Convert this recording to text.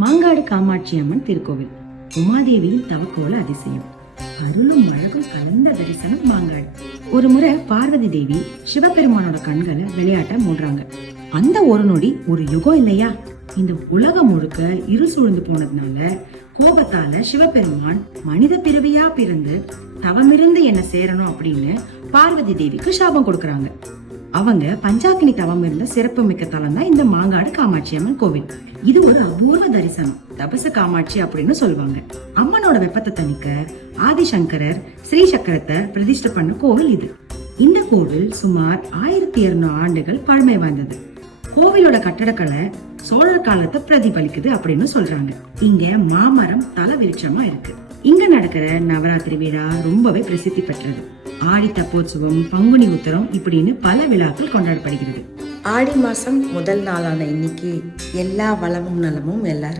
மாங்காடு காமாட்சி அம்மன் திருக்கோவில். உமாதேவியின் தவக்கோல அதிசயம், அருளும் அழகும் கலந்த தரிசனம் மாங்காடு. ஒரு முறை பார்வதி தேவி சிவபெருமானோட கண்களை விளையாட்ட மூடுறாங்க. அந்த ஒரு நொடி ஒரு யுகம் இல்லையா? இந்த உலகம் முழுக்க இரு சூழ்ந்து போனதுனால கோபத்தால சிவபெருமான் மனித பிறவியா பிறந்து தவமிருந்து என்ன சேரணும் அப்படின்னு பார்வதி தேவிக்கு சாபம் கொடுக்கறாங்க. அவங்க பஞ்சாக்கினி தவம் இருந்த சிறப்பு மிக்க தலம் தான் இந்த மாங்காடு காமாட்சி அம்மன் கோவில். இது ஒரு அபூர்வ தரிசனம், தபச காமாட்சி அப்படின்னு சொல்லுவாங்க. அம்மனோட வெப்பத்தை தணிக்க ஆதிசங்கரர் ஸ்ரீ சக்கரத்தை பிரதிஷ்டை பண்ண கோவில் இது. இந்த கோவில் சுமார் 1200 ஆண்டுகள் பழமை வாய்ந்தது. கோவிலோட கட்டடக்கலை சோழர் காலத்தை பிரதிபலிக்குது அப்படின்னு சொல்றாங்க. இங்க மாமரம் தல விருட்சமா இருக்கு. இங்க நடக்கிற நவராத்திரி விழா ரொம்பவே பிரசித்தி பெற்றது. ஆடி தப்போத்சவம், பங்குனி உத்தரம் இப்படின்னு பல விழாக்கள் கொண்டாடப்படுகிறது. ஆடி மாசம் முதல் நாளான இன்னைக்கு எல்லா வளமும் நலமும் எல்லாரும்